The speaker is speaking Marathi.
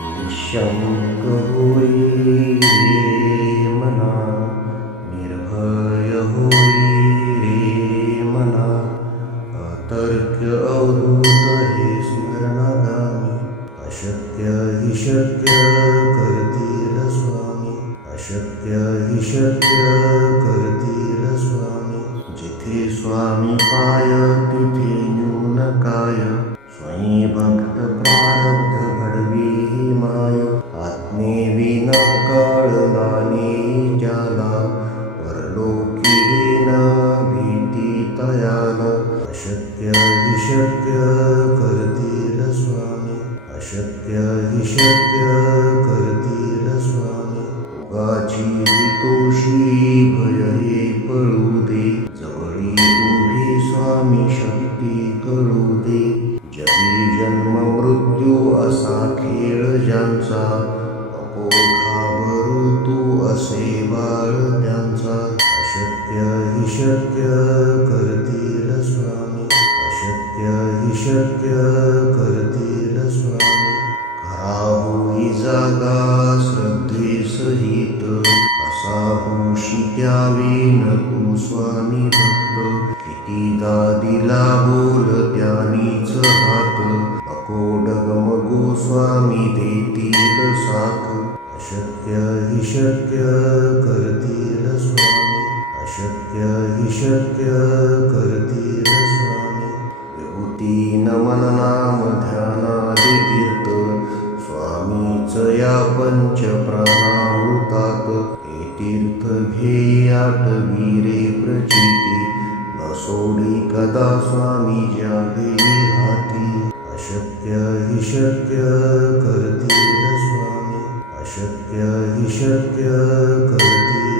निशंक होई रे मना, निर्भय होई रे मना, अतर्क्य अवधूत हे स्मरणागामी, अशक्य हि शक्य करतील स्वामी, अशक्य हि शक्य करतील स्वामी. जिथे स्वामी पाय तिथे न्यून काय, स्वयं भक्त प्रारब्ध घडवी ही माय. आज्ञेविन कळणाने ज्याला, परलोकी न भीती तयाला. अशक्य हि शक्य करतील स्वामी, अशक्य हि शक्य करतील स्वामी. उगाची भीतोषी भय हे पळू दे, जवळी उभी स्वामी शक्ती कळू दे. जगी जन्म मृत्यू असा खेळ ज्यांचा, नको घाबरू तू असे बाळ त्यांचा. अशक्य हि शक्य करतील स्वामी, अशक्य हि शक्य करतील स्वामी. खरा होई जागा श्रद्धे सहित, असा होशी द्यावी न तू स्वामी भक्त. कितीदा दिला बोल त्यानीच हात, नको डगमगू स्वामी देतील साथ. अशक्य हि शक्य करतील स्वामी, अशक्य हि शक्य करतील स्वामी. विभूती नमन नाम ध्यानादि तीर्थ, स्वामीच या पंच प्राणामृतात. हे तीर्थ घेई आठवी रे प्रचिती, न सोडी कदा स्वामी ज्या घेई हाती. अशक्य हि शक्य करतील स्वामी, अशक्य हि शक्य करतील